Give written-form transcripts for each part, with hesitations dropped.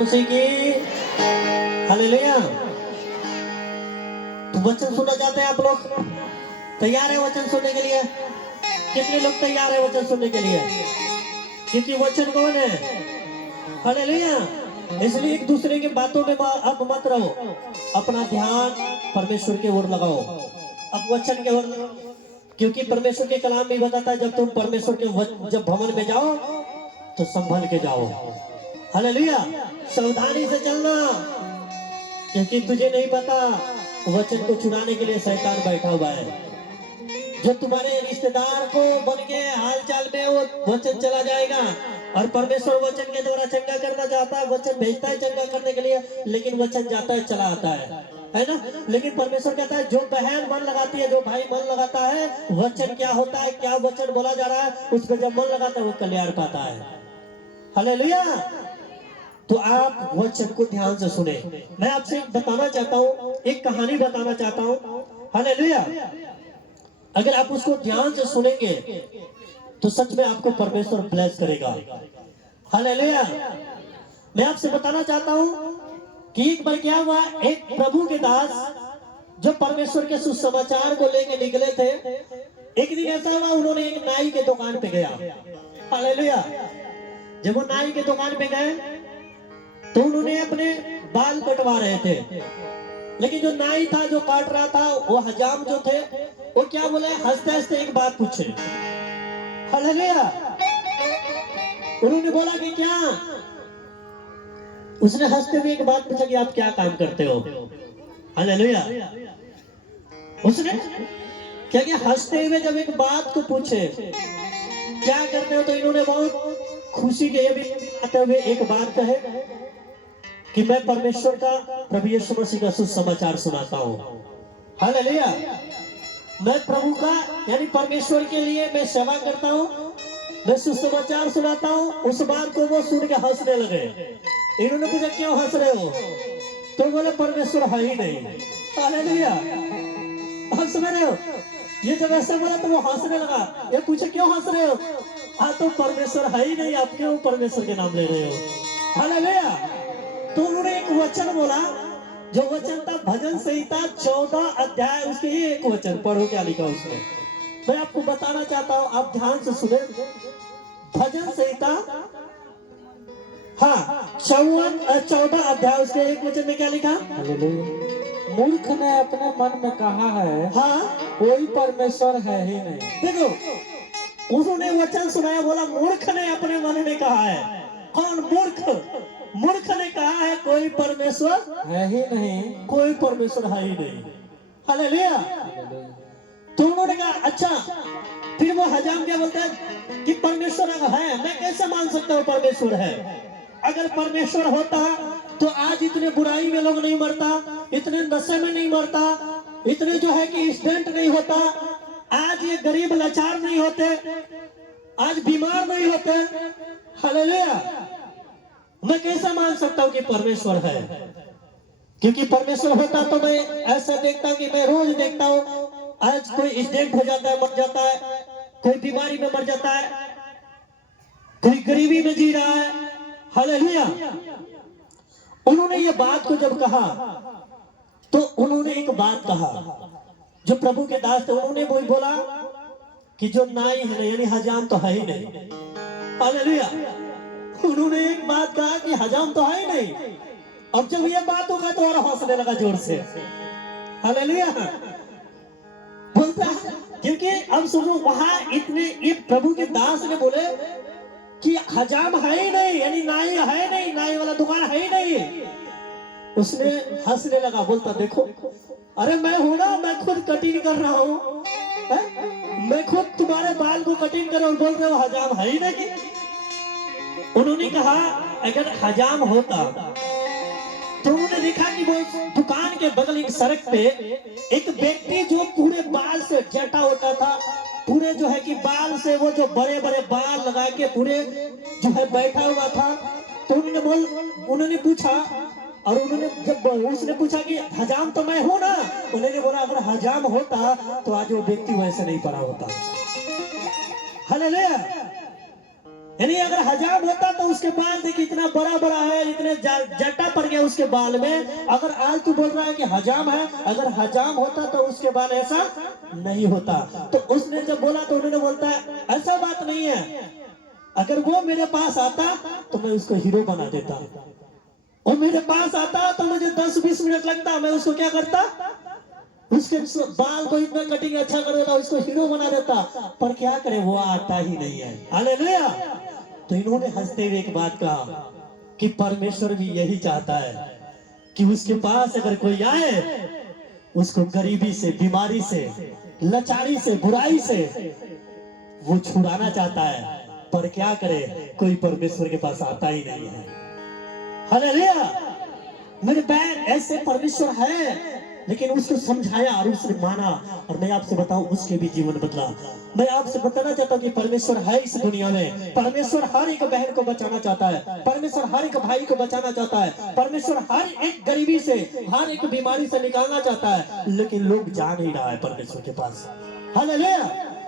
उसी की हालेलुया। तो वचन सुनना चाहते हैं आप लोग? तैयार है वचन सुनने के लिए? कितने लोग तैयार है वचन सुनने के लिए? क्योंकि वचन कौन है? हालेलुया। इसलिए एक दूसरे की बातों में अब मत रहो, अपना ध्यान परमेश्वर की ओर लगाओ, अब वचन के ओर। क्योंकि परमेश्वर के कलाम में बताता है जब तुम परमेश्वर के जब भवन में जाओ तो संभल के जाओ। हालेलुया। सावधानी से चलना, क्योंकि तुझे नहीं पता वचन को चुराने के लिए शैतान बैठा हुआ है। जो तुम्हारे रिश्तेदार को बन के हाल चाल में वो वचन चला जाएगा, और परमेश्वर वचन के द्वारा चंगा करना चाहता है, वचन भेजता है चंगा करने के लिए, लेकिन वचन जाता है चला आता है ना। लेकिन परमेश्वर कहता है जो बहन मन लगाती है, जो भाई मन लगाता है, वचन क्या होता है, क्या वचन बोला जा रहा है, उसको जब मन लगाता है वो कल्याण पाता है। हालेलुया। तो आप वचन को ध्यान से सुने। मैं आपसे बताना चाहता हूँ, एक कहानी बताना चाहता हूँ। हालेलुया। अगर आप उसको ध्यान से सुनेंगे तो सच में आपको परमेश्वर ब्लेस करेगा। हालेलुया। मैं आपसे बताना चाहता हूँ कि एक बार क्या हुआ, एक प्रभु के दास जो परमेश्वर के सुसमाचार को लेके निकले थे, एक दिन ऐसा हुआ उन्होंने एक नाई के दुकान पे गया। हालेलुया। जब वो नाई के दुकान पे गए तो उन्होंने अपने बाल कटवा रहे थे, लेकिन जो नाई था जो काट रहा था, वो हजाम जो थे, वो क्या बोले, हंसते हंसते एक बात पूछे। हालेलुया। उन्होंने बोला कि क्या? उसने हंसते हुए एक बात पूछा कि आप क्या काम करते हो? हालेलुया। उसने क्या क्या हंसते हुए जब एक बात को पूछे क्या करते हो, तो इन्होंने बहुत खुशी के भी आते हुए एक बात कहे कि मैं परमेश्वर का, प्रभु यीशु मसीह का सुसमाचार सुनाता हूँ। हालेलुया। मैं प्रभु का यानी परमेश्वर के लिए मैं सेवा करता हूँ, मैं सुसमाचार सुनाता हूँ। उस बात को वो सुन के हंसने लगे। इन्होंने पूछा क्यों हंस रहे हो? तो बोले परमेश्वर है ही नहीं। हालेलुया। हंस रहे हो? ये जब ऐसे बोला तो वो हंसने लगा। ये पूछे क्यों हंस रहे हो? हाँ तो परमेश्वर है ही नहीं, आप क्यों परमेश्वर के नाम ले रहे हो? हालेलुया। तो उन्होंने एक वचन बोला, जो वचन था भजन संहिता 14 अध्याय, उसके ही एक वचन पढ़ो क्या लिखा उसमें। मैं आपको बताना चाहता हूं, आप ध्यान से सुने। भजन संहिता, हाँ 14 अध्याय, उसके एक वचन में क्या लिखा? मूर्ख ने अपने मन में कहा है, हाँ कोई परमेश्वर है ही नहीं। देखो उन्होंने वचन सुनाया, बोला मूर्ख ने अपने मन में कहा है। कौन मूर्ख? मूर्ख ने कहा है कोई परमेश्वर है ही नहीं, कोई परमेश्वर है ही नहीं। हालेलुया। तो उन्होंने कहा अच्छा, फिर वो हजाम क्या बोलते हैं कि परमेश्वर अगर है, मैं कैसे मान सकता हूँ परमेश्वर है? अगर परमेश्वर होता तो आज इतने बुराई में लोग नहीं मरता, इतने नशे में नहीं मरता, इतने जो है कि एक्सीडेंट नहीं होता, आज ये गरीब लाचार नहीं होते, आज बीमार नहीं होते। हालेलुया। मैं कैसे मान सकता हूँ कि परमेश्वर है? क्योंकि परमेश्वर होता तो मैं ऐसा देखता कि मैं रोज देखता हूँ, आज कोई एक्सीडेंट हो जाता है, मर जाता है, कोई बीमारी में मर जाता है, कोई गरीबी में जी रहा है। हालेलुया। उन्होंने ये बात को जब कहा तो उन्होंने एक बात कहा, जो प्रभु के दास थे, उन्होंने वही बोला कि जो नाई है यानी हजाम तो है ही नहीं। हालेलुया। उन्होंने एक बात कहा कि हजाम तो है ही नहीं। अब जब ये बात होगा तो और हंसने लगा जोर से। हालेलुया। बोलता क्योंकि अब सुनो, वहां इतने ये प्रभु के दास ने बोले कि हजाम है ही नहीं, यानी नाई है नहीं, नाई वाला दुकान है ही नहीं। उसने हंसने लगा, बोलता देखो, अरे मैं हूं ना, मैं खुद कटिंग कर रहा हूँ, मैं खुद तुम्हारे बाल को कटिंग कर रहा हूँ, बोल रहे हो हजाम है ही नहीं। उन्होंने कहा अगर हजाम होता तो उन्होंने देखा कि वो दुकान के बगल एक सड़क पे एक व्यक्ति जो पूरे बाल से जटा होता था, पूरे जो है कि बाल से वो जो बड़े बड़े बाल लगा के पूरे जो है बैठा हुआ था। तो उन्होंने पूछा, और उन्होंने जब उसने पूछा कि हजाम तो मैं हूं ना, उन्होंने बोला अगर हजाम होता तो आज वो व्यक्ति वैसे नहीं पड़ा होता। हालेलुया। यानी अगर हजाम होता तो उसके बाल देखिए इतना बड़ा बड़ा है, इतने जटा पड़ गया उसके बाल में। अगर आज तू बोल रहा है कि हजाम है, अगर हजाम होता तो उसके बाल ऐसा नहीं होता। तो उसने जब बोला तो उन्होंने बोलता है ऐसा बात नहीं है, अगर वो मेरे पास आता तो मैं उसको हीरो बना देता। वो मेरे पास आता तो मुझे 10-20 मिनट लगता, मैं उसको क्या करता, उसके बाल को इतना कटिंग अच्छा कर देता, उसको हीरो बना देता। पर क्या करे, वो आता ही नहीं है। हालेलुया। तो इन्होंने हंसते हुए एक बात कहा कि परमेश्वर भी यही चाहता है कि उसके पास अगर कोई आए, उसको गरीबी से, बीमारी से, लाचारी से, बुराई से वो छुड़ाना चाहता है। पर क्या करे, कोई परमेश्वर के पास आता ही नहीं है। हालेलुया। मेरे बहन, ऐसे परमेश्वर है, लेकिन उसको समझाया और उसने माना। और मैं आपसे बताऊं, उसके भी जीवन बदला। मैं आपसे बताना चाहता हूं कि परमेश्वर है इस दुनिया में। परमेश्वर हर एक बहन को बचाना चाहता है, परमेश्वर हर एक भाई को बचाना चाहता है, परमेश्वर हर एक गरीबी से, हर एक बीमारी से निकालना चाहता है। लेकिन लोग जा नहीं रहा है परमेश्वर के पास। हालेलुया।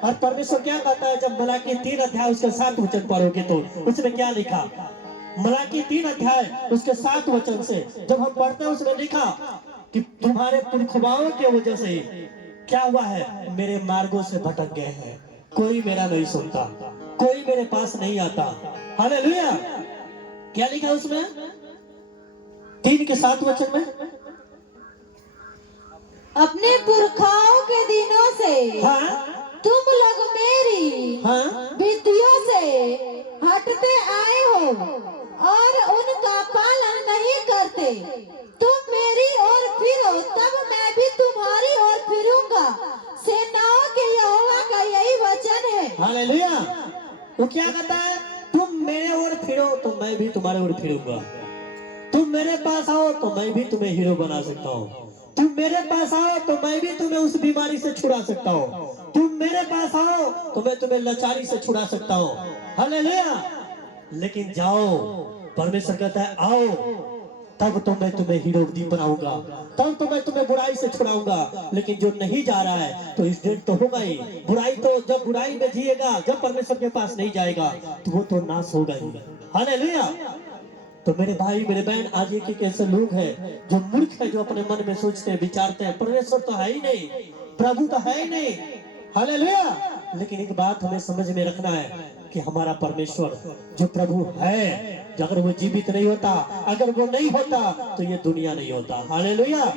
और परमेश्वर क्या कहता है, जब मलाकी 3 अध्याय उसके 7 वचन पढ़ोगे तो उसमें क्या लिखा, मलाकी 3 अध्याय उसके 7 वचन से जब हम पढ़ते हैं, उसमें लिखा कि तुम्हारे पुरखवाओं के वजह से क्या हुआ है, मेरे मार्गों से भटक गए हैं, कोई मेरा नहीं सुनता, कोई मेरे पास नहीं आता। हालेलुया। क्या लिखा उसमें, 3 के 7 वचन में, अपने पुरखाओं के दिनों से हाँ तुम लोग मेरी हाँ विधियों से हटते आए हो और उनका पालन नहीं करते। तुम मेरी ओर फिरो, तब मैं भी तुम्हारी ओर फिरूंगा। सेनाओं के यहोवा का यही वचन है। हालेलुया। वो क्या कहता है, तुम मेरे ओर फिरो तो मैं भी तुम्हारे ओर फिरूंगा। तुम मेरे पास आओ तो मैं भी तुम्हें हीरो बना सकता हूँ। तुम मेरे पास आओ तो मैं भी तुम्हें उस बीमारी से छुड़ा सकता हूँ। तुम मेरे पास आओ तो मैं तुम्हें लाचारी से छुड़ा सकता हूँ। हालेलुया। लेकिन जाओ, परमेश्वर कहता है आओ, तब तो मैं तुम्हें हीरो बनाऊंगा, तब तो मैं तुम्हें बुराई से छुड़ाऊंगा। लेकिन जो नहीं जा रहा है तो इस दिन तो होगा ही। बुराई तो जब बुराई में जिएगा, जब परमेश्वर के पास नहीं जाएगा तो वो तो नाश होगा ही। हालेलुया। तो मेरे भाई, मेरे बहन, आज एक ऐसे लोग हैं जो मूर्ख है, जो अपने मन में सोचते हैं, विचारते हैं परमेश्वर तो है ही नहीं, प्रभु तो है ही नहीं। हालेलुया। लेकिन एक बात हमें समझ में रखना है कि हमारा परमेश्वर जो प्रभु है, अगर वो जीवित नहीं होता, अगर वो नहीं होता तो ये दुनिया नहीं होता। हालेलुया।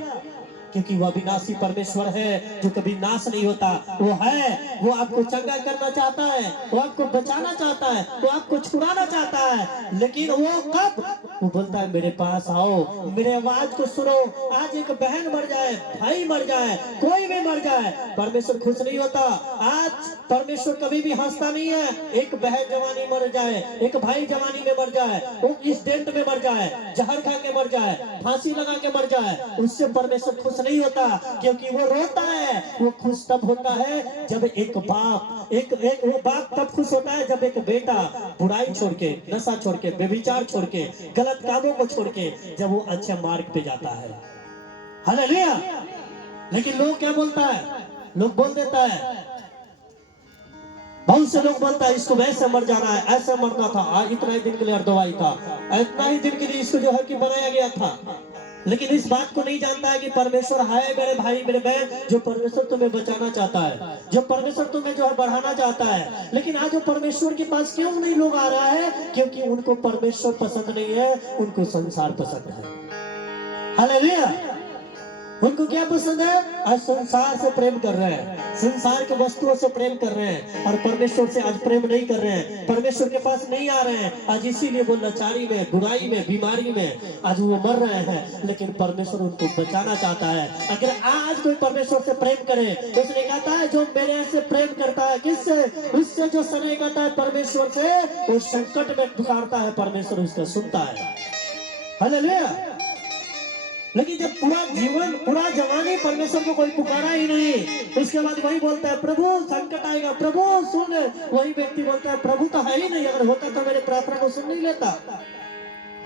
क्योंकि वह विनाशी परमेश्वर है जो कभी नाश नहीं होता। वो है, वो आपको चंगा करना चाहता है, वो आपको बचाना चाहता है, वो आपको छुड़ाना चाहता है। लेकिन वो कब, वो बोलता है मेरे पास आओ, मेरे आवाज को सुनो। आज एक बहन मर जाए, भाई मर जाए, कोई भी मर जाए, परमेश्वर खुश नहीं होता। आज परमेश्वर कभी भी हंसता नहीं है। एक बहन जवानी मर जाए, एक भाई जवानी में मर जाए, वो एक्सीडेंट में मर जाए, जहर खा के मर जाए, फांसी लगा के मर जाए, उससे परमेश्वर खुश नहीं होता। क्योंकि वो रोता है, वो खुश तब होता है जब एक बाप, वो बाप तब खुश होता है जब एक बेटा बुराई छोड़ के, नशा छोड़ के, व्यभिचार छोड़ के, गलत कामों को छोड़ के, जब वो अच्छे मार्ग पे जाता है। हालेलुया। लेकिन लोग क्या बोलता है, लोग बोल देता है, बहुत से लोग बोलता है इसको वैसे मर जाना है, ऐसे मरना था, इतना ही दिन के लिए दवाई था, इतना ही दिन के लिए इसको जो है कि बनाया गया था। लेकिन इस बात को नहीं जानता है कि परमेश्वर है मेरे भाई, मेरे बहन, जो परमेश्वर तुम्हें बचाना चाहता है, जो परमेश्वर तुम्हें जो है बढ़ाना चाहता है। लेकिन आज वो परमेश्वर के पास क्यों नहीं लोग आ रहा है, क्योंकि उनको परमेश्वर पसंद नहीं है, उनको संसार पसंद है। हालेलुया। उनको क्या पसंद है, आज संसार से प्रेम कर रहे हैं, संसार के वस्तुओं से प्रेम कर रहे हैं, और परमेश्वर से आज प्रेम नहीं कर रहे हैं, परमेश्वर के पास नहीं आ रहे हैं। आज इसीलिए वो लाचारी में, बुराई में, बीमारी में आज वो मर रहे हैं। लेकिन परमेश्वर उनको बचाना चाहता है। अगर आज कोई परमेश्वर से प्रेम करे, तो उसने कहता है जो मेरे से प्रेम करता है, किससे, उससे जो स्नेह करता है परमेश्वर से, वो संकट में पुकारता है, परमेश्वर उसका सुनता है। हालेलुया। लेकिन जब पूरा जीवन, पूरा जवानी परमेश्वर को कोई पुकारा ही नहीं, उसके बाद वही बोलता है प्रभु संकट आएगा, प्रभु सुन, वही व्यक्ति बोलता है प्रभु तो है ही नहीं, अगर होता तो मेरे प्रार्थना को सुन नहीं लेता।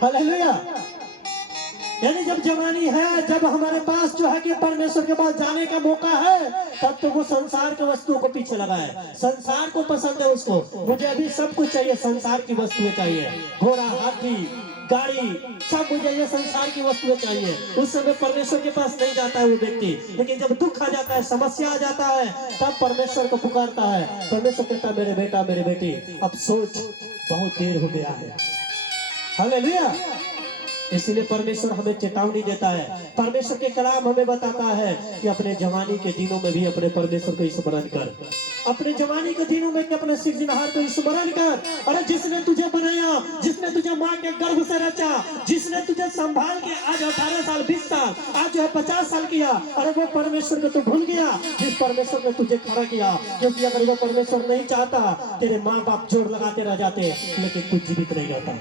हालेलुया। यानी जब जवानी है, जब हमारे पास जो है कि परमेश्वर के पास जाने का मौका है, तब तो वो संसार के वस्तुओं को पीछे लगा है, संसार को पसंद है उसको। मुझे अभी सब कुछ चाहिए, संसार की वस्तुएं चाहिए, घोड़ा, हाथी, गाड़ी, सब मुझे ये संसार की वस्तुएं चाहिए। उस समय परमेश्वर के पास नहीं जाता है वो व्यक्ति। लेकिन जब दुख आ जाता है, समस्या आ जाता है, तब परमेश्वर को पुकारता है। परमेश्वर कहता है, मेरे बेटा, मेरे बेटी, अब सोच, बहुत देर हो गया है। हालेलुया। इसलिए परमेश्वर हमें चेतावनी देता है। परमेश्वर के कलाम हमें बताता है कि अपने जवानी के दिनों में भी अपने परमेश्वर को स्मरण कर, अपने जवानी के दिनों में अपने सृजनहार को स्मरण कर। अरे जिसने तुझे बनाया, जिसने तुझे मां के गर्भ से रचा, जिसने तुझे संभाल के आज 18 साल, 20 साल, आज जो है 50 साल किया, अरे वो परमेश्वर को तू भूल गया जिस परमेश्वर ने तुझे खड़ा किया। क्योंकि अगर वो परमेश्वर नहीं चाहता, तेरे माँ बाप जोर लगाते रह जाते, लेकिन तू जीवित नहीं रहता।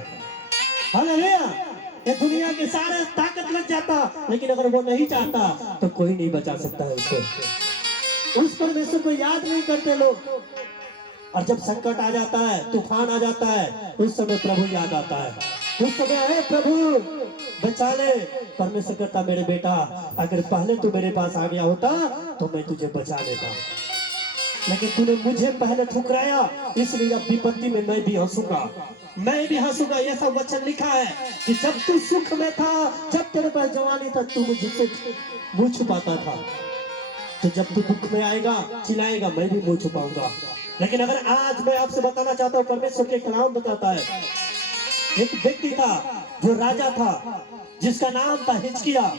हालेलुया। ये दुनिया के सारे ताकत लग जाता, लेकिन अगर वो नहीं चाहता तो कोई नहीं बचा सकता है उसको। उस परमेश्वर को याद नहीं करते लोग। और जब संकट आ जाता है, तूफान आ जाता है, उस समय प्रभु याद आता है। उस समय है प्रभु बचा ले। परमेश्वर कहता, मेरे बेटा, अगर पहले तू मेरे पास आ गया होता तो मैं तुझे बचा लेता, लेकिन तूने मुझे पहले ठुकराया, इसलिए अब विपत्ति में मैं भी हंसूंगा, मैं भी हंसूंगा। यह सब वचन लिखा है कि जब तू सुख में था, जब तेरे पास जवानी था, तू मुझसे मुंह छुपाता था, तो जब तू दुख में आएगा, चिल्लाएगा, मैं भी मुंह छुपाऊंगा। लेकिन अगर आज मैं आपसे बताना चाहता हूँ, परमेश्वर के कलाम बताता है, एक व्यक्ति था जो राजा था, जिसका नाम था हिजकिय्याह।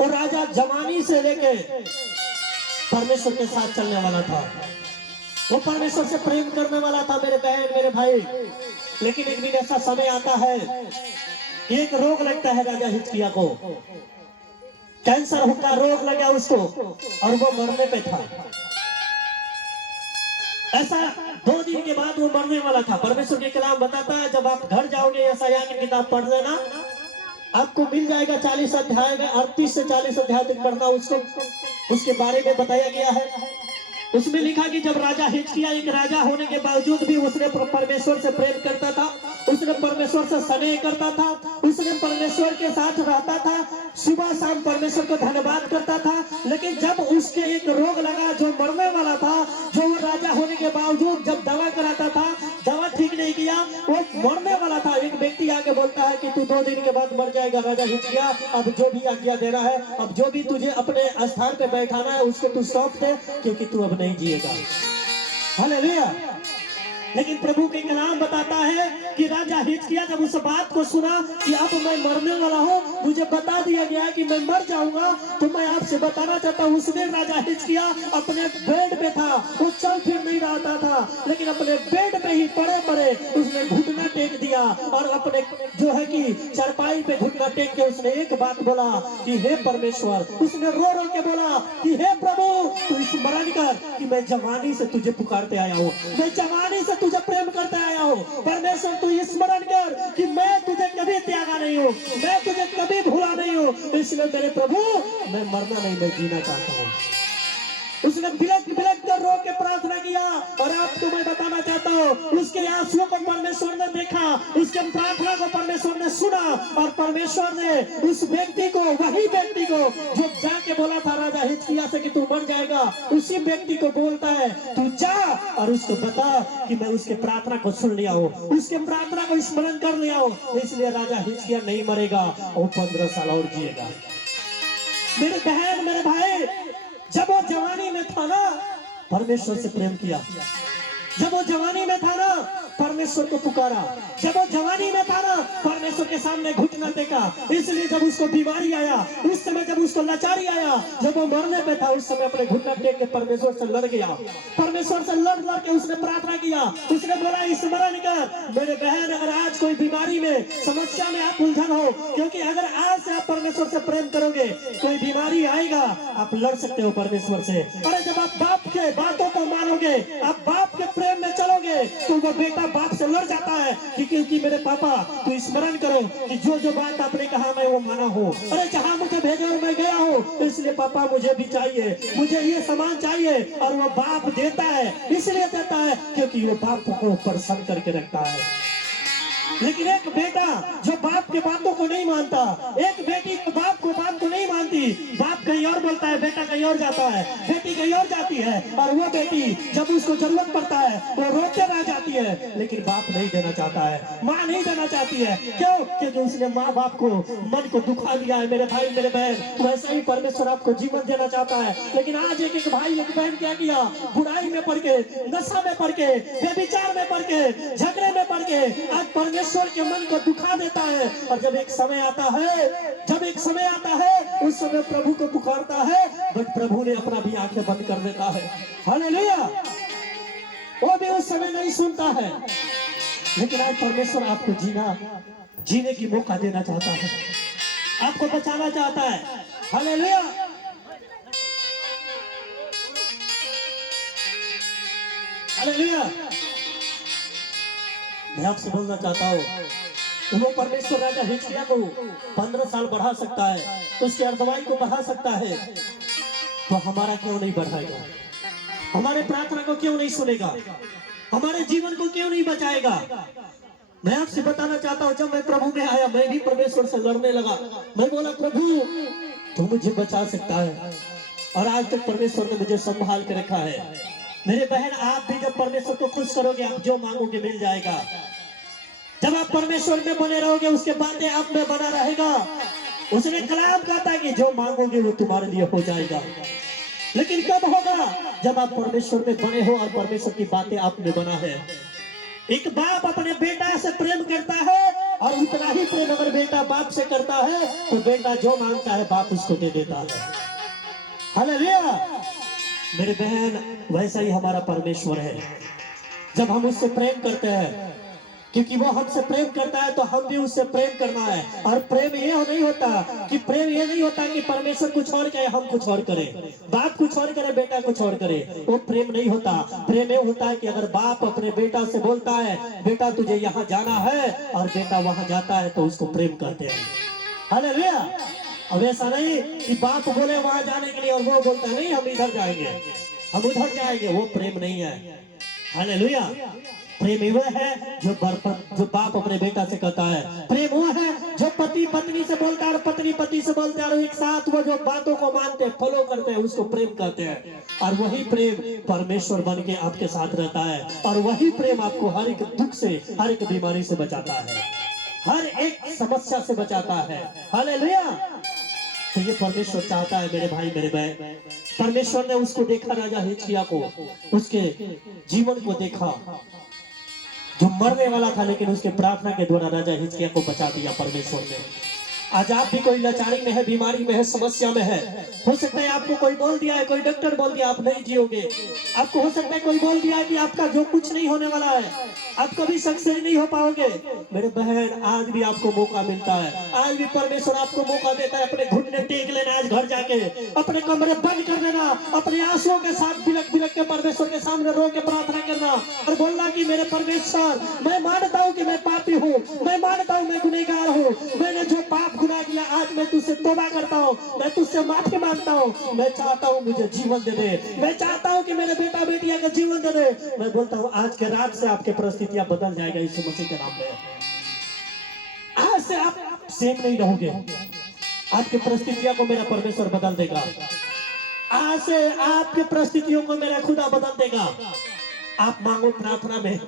और राजा जवानी से लेके परमेश्वर के साथ चलने वाला था, वो परमेश्वर से प्रेम करने वाला था, मेरे बहन, मेरे भाई। लेकिन एक दिन ऐसा समय आता है, एक रोग लगता है राजा हिजकिय्याह को, कैंसर का रोग लगा उसको, और वो मरने पे था। ऐसा 2 दिन के बाद वो मरने वाला था। परमेश्वर के कलाम बताता है, जब आप घर जाओगे, यशायाह की किताब पढ़ लेना, आपको मिल जाएगा 40 अध्याय में, 38 से 40 अध्याय तक पढ़ना, उसको उसके बारे में बताया गया है। उसमें लिखा कि जब राजा हिजकिय्याह एक राजा होने के बावजूद भी उसने परमेश्वर से प्रेम करता था, उसने परमेश्वर से स्नेह करता था, उसने परमेश्वर के साथ रहता था, सुबह शाम परमेश्वर को धन्यवाद करता था। लेकिन जब उसके एक रोग लगा जो मरने वाला था, जो वो राजा होने के बावजूद जब दवा कराता था, दवा ठीक नहीं किया, वो मरने वाला था। एक व्यक्ति आके बोलता है कि तू 2 दिन के बाद मर जाएगा राजा हिजकिय्याह, अब जो भी आज्ञा देना है, अब जो भी तुझे अपने स्थान पे बैठाना है, उसको तू सौंप दे, क्योंकि तू अब नहीं जिएगा। हालेलुया। लेकिन प्रभु के कलाम बताता है कि राजा हिजकिय्याह जब उस बात को सुना कि अब मैं मरने वाला हूँ, मुझे बता दिया गया कि मैं मर जाऊंगा, तो मैं आपसे बताना चाहता हूँ, उस दिन राजा हिजकिय्याह अपने बेड पे था, वो चल फिर नहीं रहा था, लेकिन अपने बेड पे ही पड़े पड़े उसने घुटना टेक दिया, और अपने जो है कि चारपाई पे घुटना टेक के उसने एक बात बोला कि हे परमेश्वर, उसने रो रो के बोला कि हे प्रभु, तू स्मरण कर कि मैं जवानी से तुझे पुकारते आया हूँ, मैं जवानी से तुझे प्रेम करते आया हूँ। परमेश्वर, तू स्मरण कर कि मैं तुझे कभी त्यागा नहीं हूँ, मैं तुझे कभी भूला नहीं हूँ। इसलिए मेरे प्रभु, मैं मरना नहीं, मैं जीना चाहता हूँ। उसने बिलख बिलख कर रो के प्रार्थना किया, और आपको मैं बताना चाहता हूँ, उसके आंसुओं को परमेश्वर ने देखा, उसके प्रार्थना को परमेश्वर ने सुना, और परमेश्वर ने उस व्यक्ति को, वही व्यक्ति को जो जाके बोला था राजा हिजकिय्याह से कि तू मर जाएगा, उसी व्यक्ति को बोलता है, तू जा और उसको बता कि मैं उसके प्रार्थना को सुन लिया हूँ, उसके प्रार्थना को स्मरण कर लिया हूँ, इसलिए राजा हिजकिय्याह नहीं मरेगा, वो 15 साल और जिएगा। मेरे बहन, मेरे भाई, जब वो जवानी में था ना, परमेश्वर से प्रेम किया। जब वो जवानी में था ना, परमेश्वर को पुकारा। जब वो जवानी में था ना, परमेश्वर के सामने घुटना टेका। इसलिए जब उसको बीमारी आया, उस समय जब उसको लाचारी आया, जब वो मरने पे था, उस समय अपने घुटना टेक के परमेश्वर से लड़ गया। परमेश्वर से लड़ लड़ के उसने प्रार्थना किया, उसने बोला, स्मरण कर मेरे बहन, अगर आज कोई बीमारी में, समस्या में आप उलझन हो, क्योंकि अगर आज से आप परमेश्वर से प्रेम करोगे, कोई बीमारी आएगा, आप लड़ सकते हो परमेश्वर से। अरे जब आप बाप के बातों को मानोगे, आप बाप के प्रेम में चलोगे, तो वो बेटा बाप से लड़ जाता है कि मेरे पापा, तू स्मरण करो कि जो जो बात आपने कहा मैं वो माना हूँ। अरे जहाँ मुझे भेजा और मैं गया हूँ, इसलिए पापा मुझे भी चाहिए, मुझे ये सामान चाहिए, और वो बाप देता है, इसलिए देता है क्योंकि वो बाप को प्रसन्न करके रखता है। लेकिन एक बेटा जो बाप के बातों को नहीं मानता, एक बेटी को बाप को नहीं मानती, बाप कहीं और बोलता है, बेटा कहीं और जाता है, बेटी कहीं और जाती है, और वो बेटी जब उसको जरूरत पड़ता है वो रोते रह जाती है, लेकिन बाप नहीं देना चाहता है, माँ नहीं देना चाहती है। क्यों? क्योंकि उसने माँ बाप को मन को दुखा दिया है। मेरे भाई मेरे बहन, वैसा ही परमेश्वर आपको जीवन देना चाहता है। लेकिन आज एक एक भाई एक बहन क्या किया, बुराई में पड़ के, नशा में पड़ के, व्यभिचार में पड़ के, झगड़े में पड़ के आज परमेश्वर के मन को दुखा देता है। और जब एक समय आता है उस समय प्रभु को पुकारता है, बट प्रभु ने अपना भी आंखें बंद कर देता है। हालेलुया। वो भी उस समय नहीं सुनता है। लेकिन आज परमेश्वर आपको जीने की मौका देना चाहता है, आपको बचाना चाहता है। हालेलुया। हालेलुया। मैं आपसे बोलना चाहता हूँ, वो परमेश्वर राजा हिजकिय्याह को 15 साल बढ़ा सकता है, उसके अर्धवाई को बढ़ा सकता है, तो हमारा क्यों नहीं बढ़ाएगा? हमारे प्रार्थना को क्यों नहीं सुनेगा? हमारे जीवन को क्यों नहीं बचाएगा? मैं आपसे बताना चाहता हूँ, जब मैं प्रभु में आया, मैं भी परमेश्वर से लड़ने लगा। मैं बोला, प्रभु तू मुझे बचा सकता है, और आज तक परमेश्वर ने मुझे संभाल के रखा है। मेरे बहन, आप भी जब परमेश्वर को खुश करोगे, आप जो मांगोगे मिल जाएगा। जब आप परमेश्वर में बने रहोगे, उसके बातें आप में बना रहेगा। उसने कलाम कहा था कि जो मांगोगे वो तुम्हारे लिए हो जाएगा। लेकिन कब होगा? जब आप परमेश्वर में बने हो और परमेश्वर की बातें आप में बना है। एक बाप अपने बेटा से प्रेम करता है, और उतना ही प्रेम अगर बेटा बाप से करता है तो बेटा जो मांगता है बाप उसको दे देता है। हालेलुया। मेरे बहन, वैसा ही हमारा परमेश्वर है। जब हम उससे प्रेम करते हैं, क्योंकि वो हमसे प्रेम करता है, तो हम भी उससे प्रेम करना है। और प्रेम ये नहीं होता कि परमेश्वर कुछ और कहे, हम कुछ और करें, बाप कुछ और करे, बेटा कुछ और करे। वो प्रेम नहीं होता। प्रेम ये होता है कि अगर बाप अपने बेटा से बोलता है, बेटा तुझे यहाँ जाना है, और बेटा वहां जाता है, तो उसको प्रेम कहते हैं। हालेलुया। अब ऐसा नहीं कि बाप बोले वहां जाने के लिए और वो बोलता है नहीं हम इधर जाएंगे, हम उधर जाएंगे, वो प्रेम नहीं है। हालेलुया। प्रेम वह है जो बाप अपने बेटा से कहता है। प्रेम वह है जो पति पत्नी से बोलता है, और पत्नी पति से बोलते हैं, और एक साथ वो जो बातों को मानते हैं, फॉलो करते हैं, उसको प्रेम कहते हैं। और वही प्रेम परमेश्वर बन के आपके साथ रहता है, और वही प्रेम आपको हर एक दुख से, हर एक बीमारी से बचाता है, हर एक समस्या से बचाता है। हालेलुया। तो ये परमेश्वर चाहता है मेरे भाई मेरे बहन। परमेश्वर ने उसको देखा, राजा हिजकिय्याह को, उसके जीवन को देखा, जो मरने वाला था, लेकिन उसके प्रार्थना के द्वारा राजा हिजकिय्याह को बचा दिया परमेश्वर ने। आज आप भी कोई लाचारी में है, बीमारी में है, समस्या में है। हो सकता है आपको कोई बोल दिया है, कोई डॉक्टर बोल दिया आप नहीं जियोगे। आपको हो सकता है कोई बोल दिया है कि आपका जो कुछ नहीं होने वाला है, आप कभी सक्सेस नहीं हो पाओगे। मेरे बहन, आज भी आपको मौका मिलता है, आज भी परमेश्वर आपको मौका देता है। अपने घुटने टेक लेना, आज घर जाके अपने कमरे बंद कर देना, अपने आंसुओं के साथ बिलक बिलक के परमेश्वर के सामने रो के प्रार्थना करना, और बोलना कि मेरे परमेश्वर, मैं मानता हूँ कि मैं पापी हूँ, मैं मानता हूँ मैं गुनहगार हूँ, मैंने जो पाप गुनाह किया, आज मैं तुझसे तौबा करता हूँ, मैं तुझसे माफी मांगता हूँ। मैं चाहता हूँ मुझे जीवन दे दे, मैं चाहता हूँ कि मेरे बेटा बेटिया का जीवन दे दे। मैं बोलता हूँ आज के रात से आपके परिस्थितियां बदल जाएगा यीशु मसीह के नाम में। आज से आप सेम नहीं रहोगे, आपकी परिस्थितियों को मेरा परमेश्वर बदल देगा। आज से आपके परिस्थितियों को मेरा खुदा बदल देगा। आप मांगो प्रार्थना में,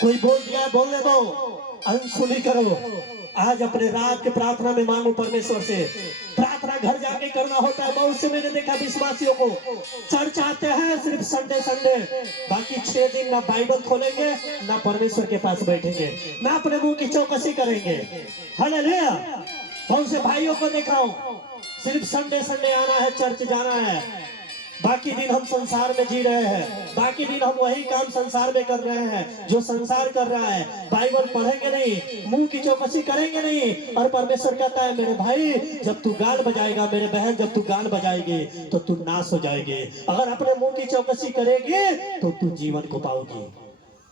कोई बोल दिया बोलने दो, अनसुनी करो। आज अपने रात के प्रार्थना में मांगो परमेश्वर से। प्रार्थना घर जाके करना होता है। बहुत से मैंने देखा विश्वासियों को चर्च आते हैं सिर्फ संडे संडे, बाकी 6 दिन ना बाइबल खोलेंगे, ना परमेश्वर के पास बैठेंगे, ना अपने मुंह की चौकसी करेंगे। हालेलुया। बहुत से भाइयों को देखा हूं, सिर्फ संडे संडे आना है, चर्च जाना है, बाकी दिन हम संसार में जी रहे हैं, बाकी दिन हम वही काम संसार में कर रहे हैं जो संसार कर रहा है। बाइबल पढ़ेंगे नहीं, मुंह की चौकसी करेंगे नहीं। और परमेश्वर कहता है मेरे भाई, जब तू गान बजाएगा, मेरे बहन जब तू गान बजाएगी तो तू नाश हो जाएगी। अगर अपने मुंह की चौकसी करेगी तो तू जीवन को पाओगी।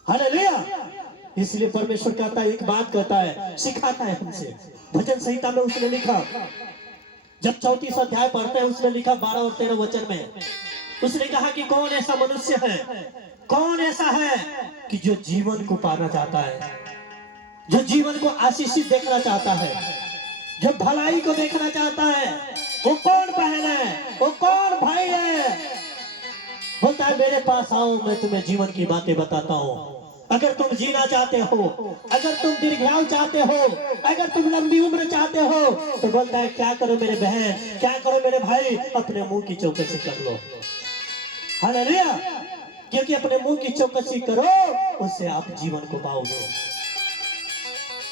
हालेलुया। इसलिए परमेश्वर कहता है, एक बात कहता है, सिखाता है हमसे। भजन संहिता में उसने लिखा, जब 34 अध्याय पढ़ते हैं, उसने लिखा 12 और 13 वचन में, उसने कहा कि कौन ऐसा मनुष्य है, कौन ऐसा है कि जो जीवन को पाना चाहता है, जो जीवन को आशीषित देखना चाहता है, जो भलाई को देखना चाहता है, वो कौन बहन है, वो कौन भाई है? बोलता है मेरे पास आओ, मैं तुम्हें जीवन की बातें बताता हूँ। अगर तुम जीना चाहते हो, अगर तुम दीर्घायु चाहते हो, अगर तुम लंबी उम्र चाहते हो, तो बोलता है क्या करो मेरे बहन, क्या करो मेरे भाई, अपने मुंह की चौकसी कर लो। हालेलुया। क्योंकि अपने मुंह की चौकसी करो, उससे आप जीवन को पाओगे।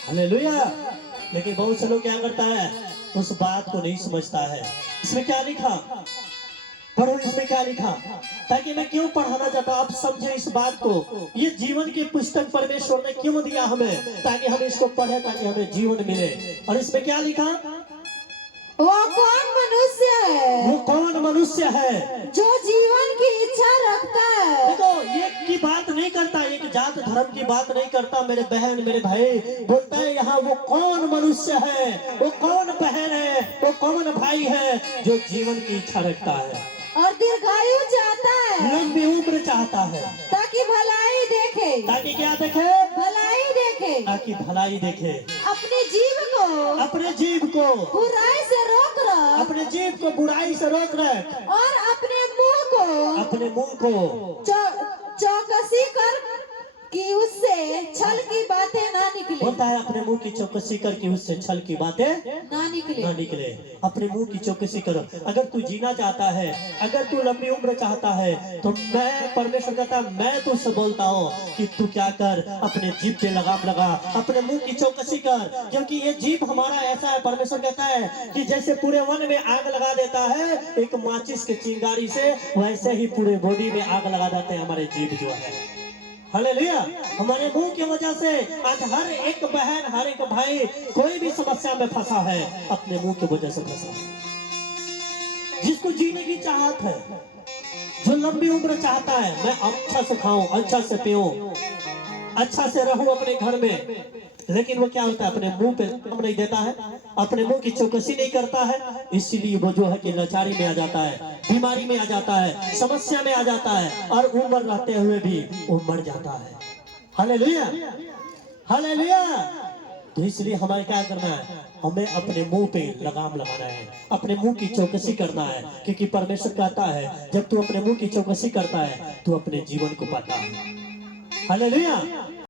हालेलुया। लेकिन बहुत से लोग क्या करता है, उस बात को नहीं समझता है। इसमें क्या लिखा, पढ़ो इसमें क्या लिखा, ताकि मैं क्यों पढ़ाना चाहता हूं, आप समझे इस बात को। ये जीवन की पुस्तक परमेश्वर ने क्यों दिया हमें, ताकि हम इसको पढ़े, ताकि हमें जीवन मिले। और इसमें क्या लिखा, वो कौन मनुष्य है, वो कौन मनुष्य है जो जीवन की इच्छा रखता है। देखो ये की बात नहीं करता, एक जात धर्म की बात नहीं करता मेरे बहन मेरे भाई। बोलता है यहाँ वो कौन मनुष्य है, वो कौन बहन है, वो कौन भाई है जो जीवन की इच्छा रखता है और दीर्घायु चाहता है, लंबी उम्र चाहता है, ताकि भलाई देखे, ताकि क्या देखे, भलाई देखे, ताकि भलाई देखे, अपने जीव को, अपने जीव को बुराई से रोक रख, अपने जीव को बुराई से रोक रख, और अपने मुंह को, अपने मुंह को चौकसी कर कि उससे छल की बातें ना निकले। बोलता है अपने मुंह की चौकसी करके उससे छल की बातें ना निकले, ना निकले। अपने मुंह की चौकसी करो। अगर तू जीना चाहता है, अगर तू लंबी उम्र चाहता है, तो मैं परमेश्वर कहता मैं तुझसे बोलता हूँ कि तू क्या कर, अपने जीभ पे लगाम लगा, अपने मुंह की चौकसी कर। क्योंकि ये जीभ हमारा ऐसा है, परमेश्वर कहता है कि जैसे पूरे वन में आग लगा देता है एक माचिस के चिंगारी से, वैसे ही पूरे बॉडी में आग लगा देते हैं हमारे जीभ जो है। हालेलुया। हमारे मुंह की वजह से आज हर एक बहन, हर एक भाई कोई भी समस्या में फंसा है, अपने मुंह की वजह से फंसा है। जिसको जीने की चाहत है, जो लंबी उम्र चाहता है, मैं अच्छा से खाऊं, अच्छा से पीऊं, अच्छा से रहूं अपने घर में, लेकिन वो क्या होता है अपने मुंह पे काम नहीं देता है, अपने मुंह की चौकसी नहीं करता है, इसीलिए वो जो है कि लाचारी में आ जाता है, बीमारी में आ जाता है, समस्या में आ जाता है, और उम्र रहते हुए भी वो मर जाता है। Hallelujah, hallelujah. तो इसलिए हमें क्या करना है, हमें अपने मुंह पे लगाम लगाना है, अपने मुंह की चौकसी करना है। क्योंकि परमेश्वर कहता है जब तू अपने मुंह की चौकसी करता है तू अपने जीवन को पाता है। हालेलुया।